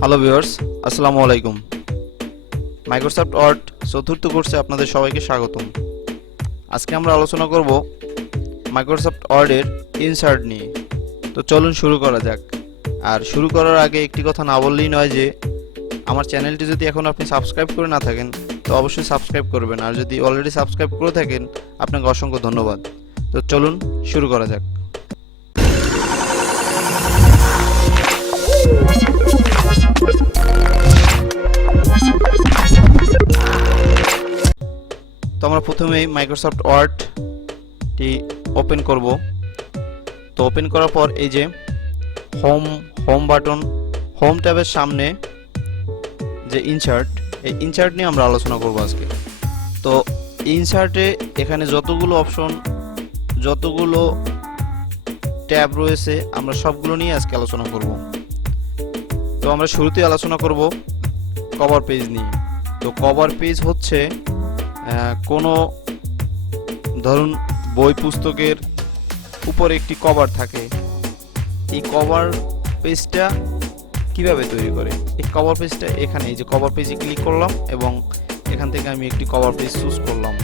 Hello viewers, আসসালামু আলাইকুম। Microsoft word চতুর্থ কোর্সে আপনাদের সবাইকে স্বাগতম। আজকে আমরা আলোচনা করব মাইক্রোসফট ওয়ার্ডের ইনসার্ট নিয়ে। তো চলুন শুরু করা যাক। আর শুরু করার আগে একটি কথা না বললেই নয় যে আমার চ্যানেলটি যদি এখন আপনি সাবস্ক্রাইব করে না থাকেন তো অবশ্যই সাবস্ক্রাইব করবেন, আর যদি অলরেডি সাবস্ক্রাইব করে থাকেন আপনাকে অসংখ্য ধন্যবাদ। তো চলুন শুরু করা যাক। তো আমরা প্রথমেই মাইক্রোসফট ওয়ার্ডটি ওপেন করব। তো ওপেন করার পর এই যে হোম বাটন, হোম ট্যাবের সামনে যে ইনসার্ট, এই ইনসার্ট নিয়ে আমরা আলোচনা করব আজকে। তো ইনসার্টে এখানে যতগুলো অপশন, যতগুলো ট্যাব রয়েছে আমরা সবগুলো নিয়ে আজকে আলোচনা করব। তো আমরা শুরুতেই আলোচনা করব কভার পেজ নিয়ে। তো কভার পেজ হচ্ছে কোনো ধরুন বই পুস্তকের উপর একটি কভার থাকে, এই কভার পেজটা কিভাবে তৈরি করে। এই কভার পেজটা এখানে এই যে কভার পেজে ক্লিক করলাম এবং এখান থেকে আমি একটি কভার পেজ চুজ করলাম।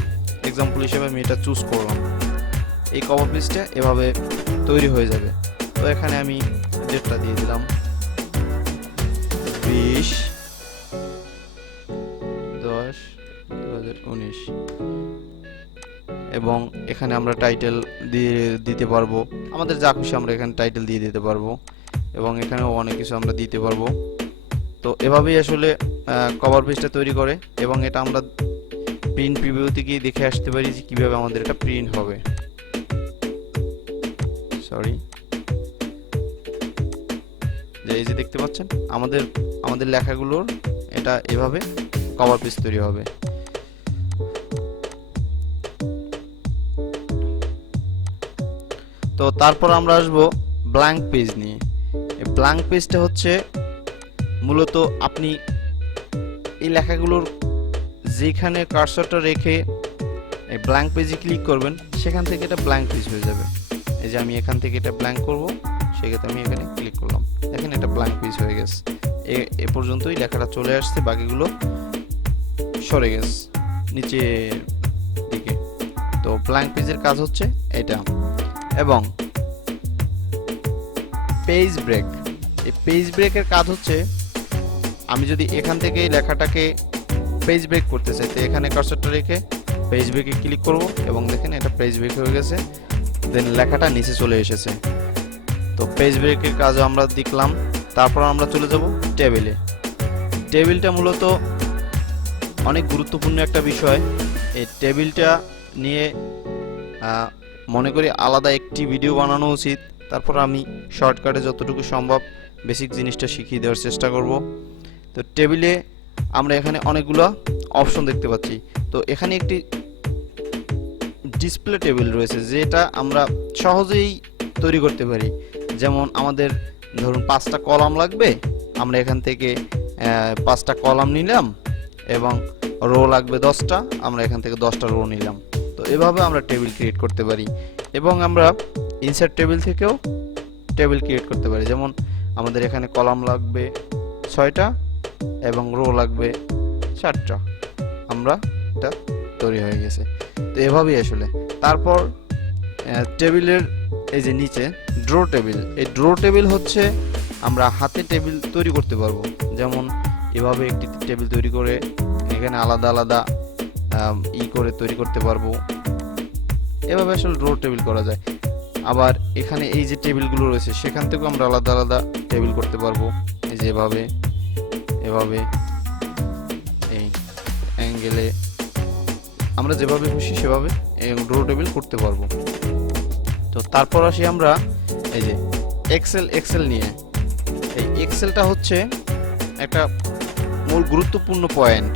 এক্সাম্পল হিসেবে আমি এটা চুজ করলাম। এই কভার পেজটা এভাবে তৈরি হয়ে যাবে। তো এখানে আমি ডেটটা দিয়ে দিলাম 20/10/2019 এবং এখানে আমরা টাইটেল দিয়ে দিতে পারবো, আমাদের যা খুশি আমরা এখানে টাইটেল দিয়ে দিতে পারবো এবং এখানেও অনেক কিছু আমরা দিতে পারবো। তো এভাবেই আসলে কভার পেজটা তৈরি করে এবং এটা আমরা প্রিন্ট প্রিভিউতে গিয়ে দেখে আসতে পারি যে কিভাবে আমাদের এটা প্রিন্ট হবে। যে এই যে দেখতে পাচ্ছেন আমাদের লেখাগুলোর এটা এভাবে কভার পেজ তৈরি হবে। তো তারপর আমরা আসব ব্ল্যাঙ্ক পেজ নিয়ে। এই ব্ল্যাঙ্ক পেজটা হচ্ছে মূলত আপনি এই লেখাগুলোর যেখানে কার্সরটা রেখে এই ব্ল্যাঙ্ক পেজে ক্লিক করবেন সেখান থেকে এটা ব্ল্যাঙ্ক পেজ হয়ে যাবে। এই যে আমি এখান থেকে এটা ব্ল্যাঙ্ক করব, সেক্ষেত্রে আমি এখানে ক্লিক করলাম, দেখেন এটা ব্ল্যাঙ্ক পেজ হয়ে গেছে। এ পর্যন্তই লেখাটা চলে আসছে, বাকিগুলো সরে গেছে নিচের দিকে। তো ব্ল্যাঙ্ক পেজের কাজ হচ্ছে এটা। এবং পেজ ব্রেক, এই পেজ ব্রেকের কাজ হচ্ছে আমি যদি এখান থেকে লেখাটাকে পেজ ব্রেক করতে চাই তো এখানে কার্সরটা রেখে পেজ ব্রেকে ক্লিক করব এবং দেখেন এটা পেজ ব্রেক হয়ে গেছে, দেন লেখাটা নিচে চলে এসেছে। তো পেজ ব্রেকের কাজও আমরা দেখলাম। তারপর আমরা চলে যাব টেবিলে। টেবিলটা মূলত অনেক গুরুত্বপূর্ণ একটা বিষয়। এই টেবিলটা নিয়ে মনে করি আলাদা একটি ভিডিও বানানো উচিত। তারপর আমি শর্টকাটে যতটুকু সম্ভব বেসিক জিনিসটা শিখিয়ে দেওয়ার চেষ্টা করব। তো টেবিলে আমরা এখানে অনেকগুলো অপশন দেখতে পাচ্ছি। তো এখানে একটি ডিসপ্লে টেবিল রয়েছে যেটা আমরা সহজেই তৈরি করতে পারি। যেমন আমাদের ধরুন 5টা কলাম লাগবে, আমরা এখান থেকে 5টা কলাম নিলাম এবং রো লাগবে 10টা, আমরা এখান থেকে 10টা রো নিলাম। তো এভাবে আমরা টেবিল ক্রিয়েট করতে পারি এবং আমরা ইনসার্ট টেবিল থেকেও টেবিল ক্রিয়েট করতে পারি। যেমন আমাদের এখানে কলাম লাগবে 6টা এবং রো লাগবে 4টা, আমরা এটা তৈরি হয়ে গেছে। তো এভাবেই আসলে তারপর টেবিলের এই যে নিচে ড্র টেবিল, এই ড্র টেবিল হচ্ছে আমরা হাতে টেবিল তৈরি করতে পারবো। যেমন এভাবে একটি টেবিল তৈরি করে এখানে আলাদা আলাদা করে তৈরি করতে পারবো। এভাবে আসলে ড্র টেবিল করা যায়। আবার এখানে এই যে টেবিলগুলো রয়েছে সেখান থেকেও আমরা আলাদা আলাদা টেবিল করতে পারবো। এই যে এভাবে এই অ্যাঙ্গেলে আমরা যেভাবে খুশি সেভাবে ড্র টেবিল করতে পারবো। তো তারপর আসি আমরা এই যে এক্সেল নিয়ে। এই এক্সেলটা হচ্ছে একটা মূল গুরুত্বপূর্ণ পয়েন্ট।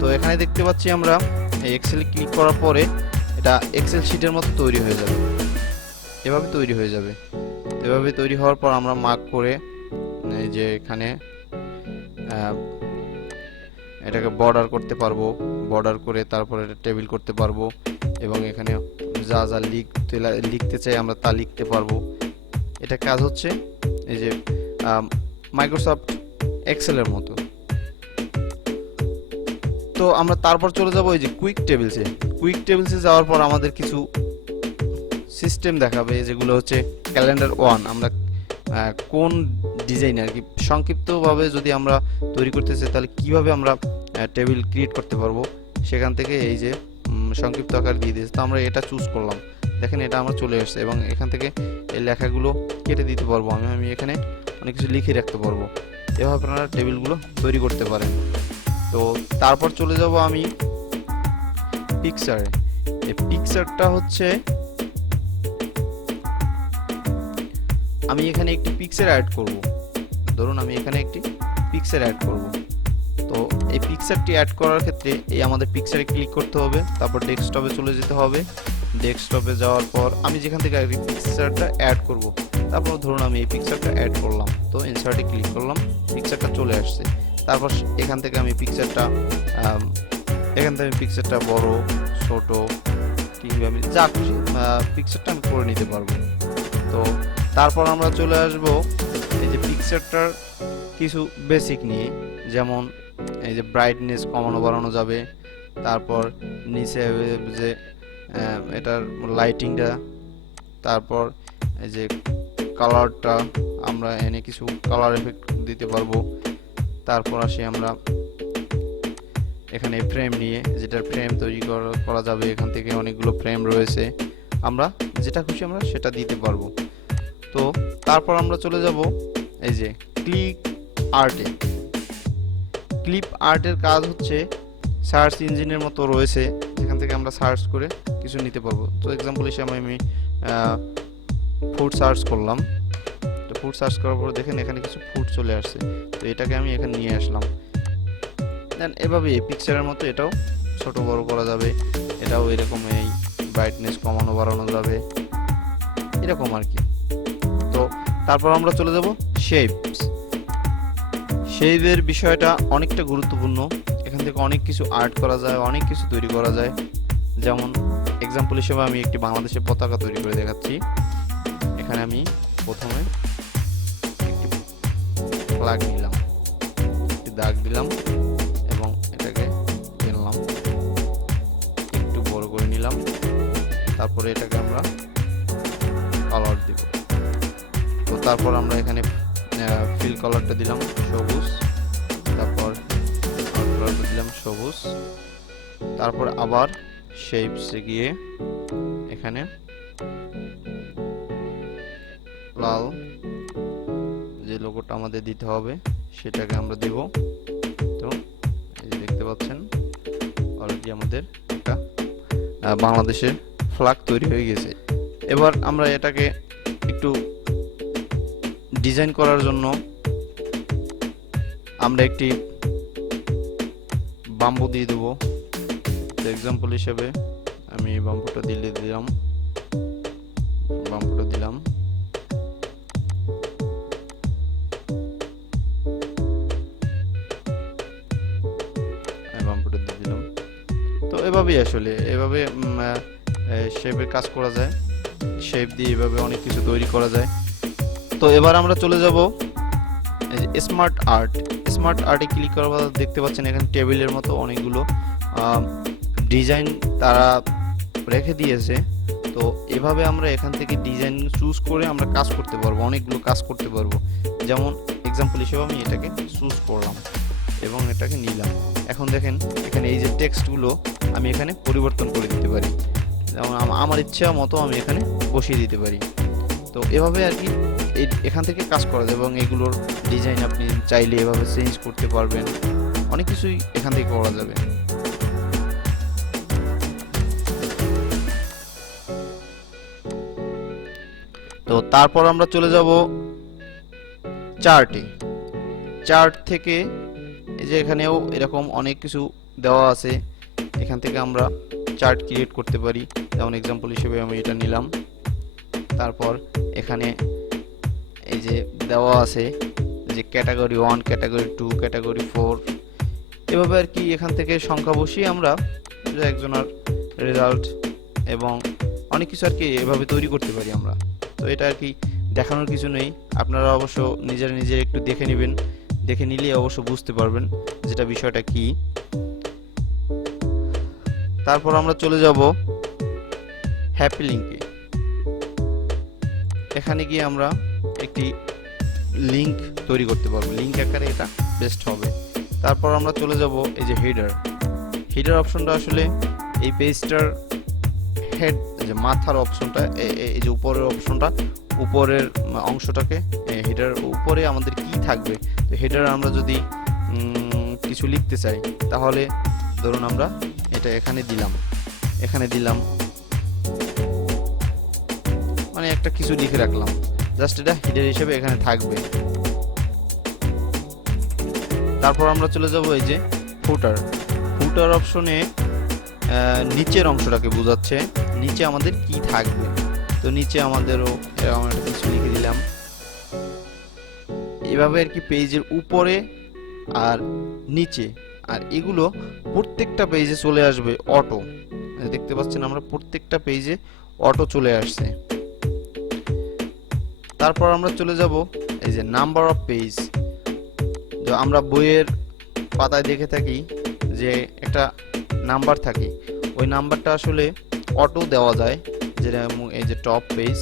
তো এখানে দেখতে পাচ্ছি আমরা এই এক্সেলে ক্লিক করার পরে এটা এক্সেল শিটের মতো তৈরি হয়ে যাবে, এভাবে তৈরি হয়ে যাবে। এভাবে তৈরি হওয়ার পর আমরা মার্ক করে এই যে এখানে এটাকে বর্ডার করতে পারবো, বর্ডার করে তারপর এটা টেবিল করতে পারবো এবং এখানে যা যা লিখতে চাই আমরা তা লিখতে পারবো। এটা কাজ হচ্ছে এই যে মাইক্রোসফট এক্সেলের মতো। তো আমরা তারপর চলে যাব এই যে কুইক টেবিলসে। কুইক টেবিলসে যাওয়ার পর আমাদের কিছু সিস্টেম দেখাবে, যেগুলো হচ্ছে ক্যালেন্ডার 1। আমরা কোন ডিজাইন আর কি সংক্ষিপ্তভাবে যদি আমরা তৈরি করতে চাই তাহলে কিভাবে আমরা টেবিল ক্রিয়েট করতে পারবো, সেখান থেকে এই যে সংক্ষিপ্ত আকার দিয়ে দিয়েছে। তো আমরা এটা চুজ করলাম, দেখেন এটা আমার চলে আসছে, এবং এখান থেকে এই লেখাগুলো কেটে দিতে পারবো। আমি এখানে অনেক কিছু লিখে রাখতে পারবো। এভাবে আপনারা টেবিলগুলো তৈরি করতে পারেন। তো তারপর চলে যাব আমি পিকচারে। এই পিকচারটা হচ্ছে আমি এখানে একটি পিকচার অ্যাড করব। ধরুন আমি এখানে একটি পিকচার অ্যাড করব। তো এই পিকচারটি অ্যাড করার ক্ষেত্রে এই আমাদের পিকচারে ক্লিক করতে হবে, তারপর ডেস্কটপে চলে যেতে হবে। ডেস্কটপে যাওয়ার পর আমি যেখান থেকে এই পিকচারটা অ্যাড করব, তারপর ধরুন আমি এই পিকচারটা অ্যাড করলাম। তো ইনসার্টে ক্লিক করলাম, পিকচারটা চলে আসছে। তারপর এখান থেকে আমি পিকচারটা বড় ছোট কিংবা আমি যা খুশি পিকচারটা আমি করে নিতে পারবো। তো তারপর আমরা চলে আসব এই যে পিকচারটার কিছু বেসিক নিয়ে, যেমন এই যে ব্রাইটনেস কমানো বাড়ানো যাবে, তারপর নিচে যে এটার লাইটিংটা, তারপর এই যে কালারটা আমরা এনে কিছু কালার এফেক্ট দিতে পারবো। তারপর আসি আমরা এখানে ফ্রেম নিয়ে, যেটার ফ্রেম তৈরি করা যাবে। এখান থেকে অনেকগুলো ফ্রেম রয়েছে, আমরা যেটা খুশি আমরা সেটা দিতে পারবো। তো তারপর আমরা চলে যাব এই যে ক্লিক আর্টে। ক্লিপ আর্টের কাজ হচ্ছে সার্চ ইঞ্জিনের মতো রয়েছে, যেখান থেকে আমরা সার্চ করে কিছু নিতে পারবো। তো এক্সাম্পল হিসেবে আমি ফুড সার্চ করলাম। তো ফুড সার্চ করার পর দেখেন এখানে কিছু ফুড চলে আসছে। তো এটাকে আমি এখানে নিয়ে আসলাম। দেন এভাবে এই পিকচারের মতো এটাও ছোট বড় করা যাবে, এটাও এরকম এই ব্রাইটনেস কমানো বাড়ানো যাবে, এরকম আর কি। তো তারপর আমরা চলে যাব শেপস। শেপের বিষয়টা অনেকটা গুরুত্বপূর্ণ। এখান থেকে অনেক কিছু আর্ট করা যায়, অনেক কিছু তৈরি করা যায়। যেমন এক্সাম্পল হিসেবে আমি একটি বাংলাদেশের পতাকা তৈরি করে দেখাচ্ছি। এখানে আমি প্রথমে একটি ফ্ল্যাগ নিলাম, একটি দাগ দিলাম এবং এটাকে টেনলাম, একটু বড় করে নিলাম। তারপরে এটাকে আমরা কালার দিব। তো তারপর আমরা এখানে ফিল কালারটা দিলাম সবুজ, তারপর কালারটা দিলাম সবুজ। তারপর আবার শেপসে গিয়ে এখানে লাল যে লোগোটা আমাদের দিতে হবে সেটাকে আমরা দিব। তো এই যে দেখতে পাচ্ছেন অলরেডি আমাদের একটা বাংলাদেশের ফ্ল্যাগ তৈরি হয়ে গেছে। এবার আমরা এটাকে একটু ডিজাইন করার জন্য আমরা একটি বাম্বু দিয়ে দেবো। তো এক্সাম্পল হিসেবে আমি বাম্বুটা দিলাম। বাম্বুটা দিলাম। তো এভাবেই আসলে এভাবে শেপের কাজ করা যায়। শেপ দিয়ে এভাবে অনেক কিছু তৈরি করা যায়। তো এবার আমরা চলে যাব স্মার্ট আর্ট। স্মার্ট আর্টে ক্লিক করার পর দেখতে পাচ্ছেন এখানে টেবিলের মতো অনেকগুলো ডিজাইন তারা রেখে দিয়েছে। তো এভাবে আমরা এখান থেকে ডিজাইন চুজ করে আমরা কাজ করতে পারবো, অনেকগুলো কাজ করতে পারবো। যেমন এক্সাম্পল হিসেবে আমি এটাকে চুজ করলাম এবং এটাকে নিলাম। এখন দেখেন এখানে এই যে টেক্সটগুলো আমি এখানে পরিবর্তন করে দিতে পারি, যেমন আমার ইচ্ছা মতো আমি এখানে বসিয়ে দিতে পারি। তো এভাবে আর কি এখান থেকে কাজ করা যায়, এবং এগুলোর ডিজাইন আপনি চাইলে এভাবে চেঞ্জ করতে পারবেন, অনেক কিছুই এখান থেকে করা যাবে। তো তারপর আমরা চলে যাব চার্টে। চার্ট থেকে এই যে এখানেও এরকম অনেক কিছু দেওয়া আছে, এখান থেকে আমরা চার্ট ক্রিয়েট করতে পারি। যেমন এক্সাম্পল হিসেবে আমি এটা নিলাম। তারপর এখানে এই যে দেওয়া আছে যে ক্যাটাগরি 1, ক্যাটাগরি 2, ক্যাটাগরি 4, এভাবে আর কি এখান থেকে সংখ্যা বসিয়ে আমরা একজনের রেজাল্ট এবং অনেক কিছু আর কি এভাবে তৈরি করতে পারি আমরা। তো এটা আর কি দেখানোর কিছু নেই, আপনারা অবশ্য নিজের একটু দেখে নেবেন দেখে নিলে অবশ্য বুঝতে পারবেন যেটা বিষয়টা কি। তারপর আমরা চলে যাব হ্যাপি লিঙ্কে। এখানে গিয়ে আমরা একটি লিঙ্ক তৈরি করতে পারবো, লিঙ্ক আকারে এটা বেস্ট হবে। তারপর আমরা চলে যাব এই যে হেডার অপশনটা, আসলে এই পেজটার হেড যে মাথার অপশনটা, এই যে উপরের অপশনটা, উপরের অংশটাকে হেডার উপরে আমাদের কি থাকবে। তো হেডার আমরা যদি কিছু লিখতে চাই তাহলে ধরুন আমরা এটা এখানে দিলাম মানে একটা কিছু লিখে রাখলাম, জাস্ট এটা হেডার হিসেবে এখানে থাকবে। তারপর আমরা চলে যাব এই যে ফুটার অপশনে নিচের অংশটাকে বোঝাচ্ছে, নিচে আমাদের কি থাকবে। তো নিচে আমাদেরও এরকম একটা কিছু লিখে দিলাম। এভাবে আর কি পেজের উপরে আর নিচে, আর এগুলো প্রত্যেকটা পেজে চলে আসবে অটো। দেখতে পাচ্ছেন আমরা প্রত্যেকটা পেজে অটো চলে আসছে। তারপর আমরা চলে যাব এই যে নাম্বার অফ পেজ। তো আমরা বইয়ের পাতায় দেখে থাকি যে একটা নাম্বার থাকে, ওই নাম্বারটা আসলে অটো দেওয়া যায়। যেটা এই যে টপ পেজ,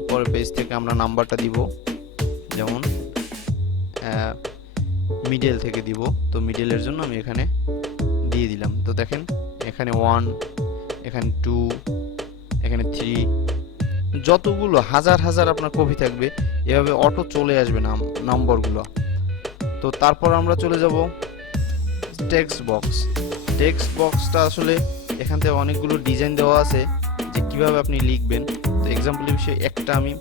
উপরের পেজ থেকে আমরা নাম্বারটা দিব, যেমন মিডল থেকে দিব। তো মিডলের জন্য আমি এখানে দিয়ে দিলাম। তো দেখেন এখানে 1, এখানে 2, এখানে 3, যতগুলো হাজার আপনার কপি থাকবে এভাবে অটো চলে আসবে নম্বরগুলো। তো তারপর আমরা চলে যাব টেক্সট বক্সটা, আসলে এখান থেকে অনেকগুলো ডিজাইন দেওয়া আছে যে কিভাবে আপনি লিখবেন। তো এক্সাম্পল বিষয়ে একটা আমি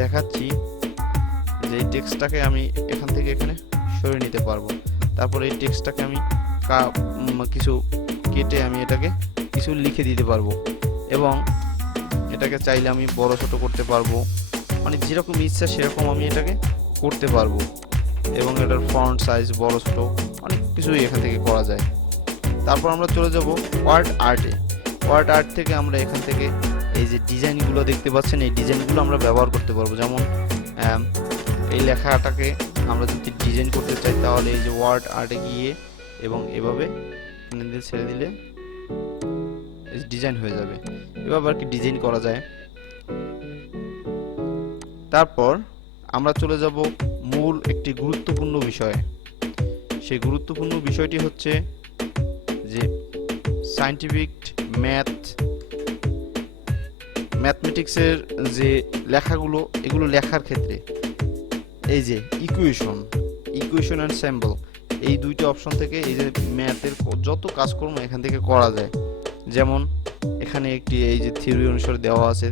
দেখাচ্ছি যে এই টেক্সটটাকে আমি এখান থেকে এখানে সরিয়ে নিতে পারবো। তারপর এই টেক্সটটাকে আমি কিছু কেটে আমি এটাকে কিছু লিখে দিতে পারবো, এবং এটাকে চাইলে আমি বড় ছোট করতে পারবো, মানে যেরকম ইচ্ছা সেরকম আমি এটাকে করতে পারবো। এবং এটার ফন্ট সাইজ বড় ছোট অনেক কিছুই এখান থেকে করা যায়। তারপর আমরা চলে যাব ওয়ার্ড আর্ট থেকে আমরা এখান থেকে এই যে ডিজাইনগুলো দেখতে পাচ্ছেন, এই ডিজাইনগুলো আমরা ব্যবহার করতে পারবো। যেমন এই লেখাটাকে আমরা যদি ডিজাইন করতে চাই তাহলে এই যে ওয়ার্ড আর্টে গিয়ে এবং এভাবে ছেড়ে দিলে ডিজাইন হয়ে যাবে। এভাবে আর কি ডিজাইন করা যায়। তারপর আমরা চলে যাব মূল একটি গুরুত্বপূর্ণ বিষয়। সেই গুরুত্বপূর্ণ বিষয়টি হচ্ছে যে সায়েন্টিফিক ম্যাথমেটিক্সের যে লেখাগুলো, এগুলো লেখার ক্ষেত্রে এই যে ইকুয়েশন অ্যান্ড সিম্বল, এই দুইটা অপশন থেকে এই যে ম্যাথের যত কাজকর্ম এখান থেকে করা যায়। যেমন এখানে একটি এই যে থিওরি অনুসারে দেওয়া আছে।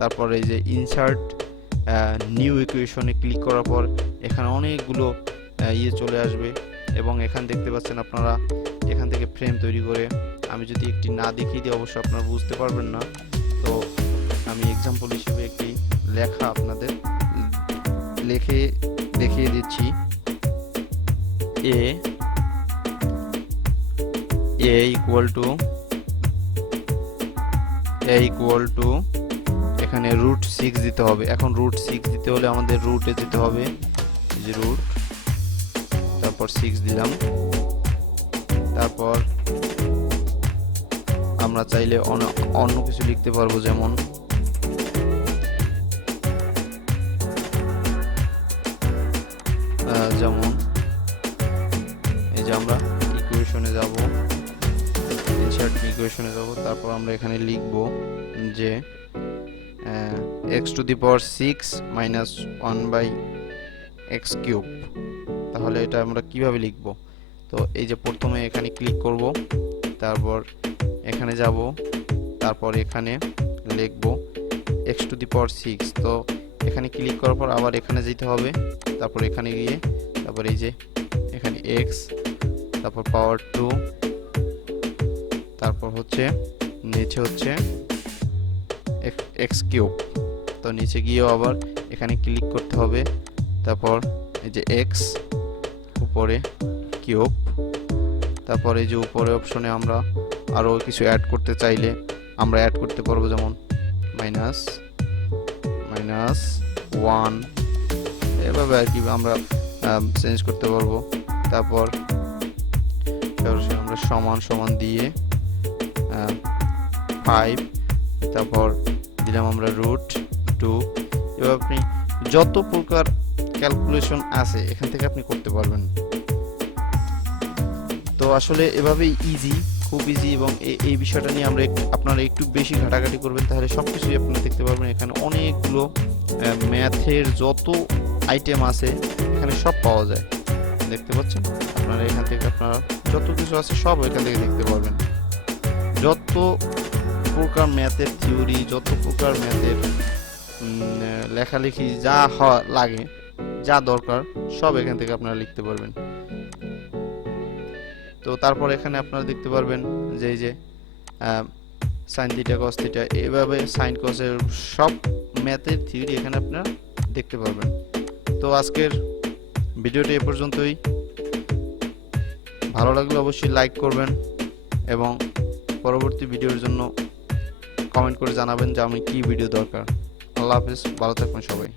তারপর এই যে ইনসার্ট নিউ ইকুয়েশনে ক্লিক করার পর এখানে অনেকগুলো চলে আসবে, এবং এখানে দেখতে পাচ্ছেন আপনারা এখান থেকে ফ্রেম তৈরি করে, আমি যদি একটি না দেখিয়ে দিই অবশ্যই আপনারা বুঝতে পারবেন না। তো আমি এক্সাম্পল হিসেবে একটি লেখা আপনাদের লিখে দেখিয়ে দিচ্ছি। a ইকুয়াল টু এখানে √6 দিতে হবে। এখন √6 দিতে হলে আমাদের রুটে যেতে হবে, এই যে রুট, তারপর 6 দিলাম। তারপর আমরা চাইলে অন্য কিছু লিখতে পারবো, যেমন এই যে আমরা ইকুয়েশনে যাব, ইনসার্ট ইকুয়েশনে যাব। তারপর আমরা এখানে লিখব যে x⁻6 - 1/x³। তাহলে এটা আমরা কিভাবে লিখব? তো এই যে প্রথমে এখানে ক্লিক করব, তারপর এখানে যাব, তারপর এখানে লিখব x⁻6। তো এখানে ক্লিক করার পর আবার এখানে যেতে হবে, তারপর এখানে গিয়ে তারপর এই যে এখানে x, তারপর পাওয়ার 2, তারপর হচ্ছে নিচে হচ্ছে x³। তো নিচে গিয়েও আবার এখানে ক্লিক করতে হবে, তারপর এই যে x, উপরে কিউব। তারপর এই যে উপরে অপশনে আমরা আরো কিছু অ্যাড করতে চাইলে আমরা অ্যাড করতে পারবো, যেমন -1। এভাবে আর কি আমরা চেঞ্জ করতে পারবো। তারপর আমরা সমান সমান দিয়ে 5, তারপর দিলাম আমরা √2। এবার আপনি যত প্রকার ক্যালকুলেশন আছে এখান থেকে আপনি করতে পারবেন। তো আসলে এভাবেই ইজি, খুব ইজি, এবং এই বিষয়টা নিয়ে আপনারা একটু বেশি ঘাটাঘাটি করবেন তাহলে সবকিছুই আপনারা দেখতে পারবেন। এখানে অনেকগুলো ম্যাথের যত আইটেম আছে এখানে সব পাওয়া যায়, দেখতে পাচ্ছেন আপনারা। এখান থেকে আপনারা যত কিছু আছে সব এখান থেকে দেখতে পারবেন। যত প্রকার ম্যাথের থিওরি, যত প্রকার ম্যাথের লেখালেখি যা লাগে, যা দরকার সব এখান থেকে আপনারা লিখতে পারবেন। তো তারপর এখানে আপনারা দেখতে পারবেন যে এই যে সাইন থিটা কস থিটা, এভাবে সাইন কসের সব ম্যাথের থিওরি এখানে আপনারা দেখতে পারবেন। তো আজকের ভিডিওটি এ পর্যন্তই। ভালো লাগলে অবশ্যই লাইক করবেন এবং পরবর্তী ভিডিওর জন্য কমেন্ট করে জানাবেন যে আমি কি ভিডিও দরকার। আল্লাহ হাফেজ, ভালো থাকবেন সবাই।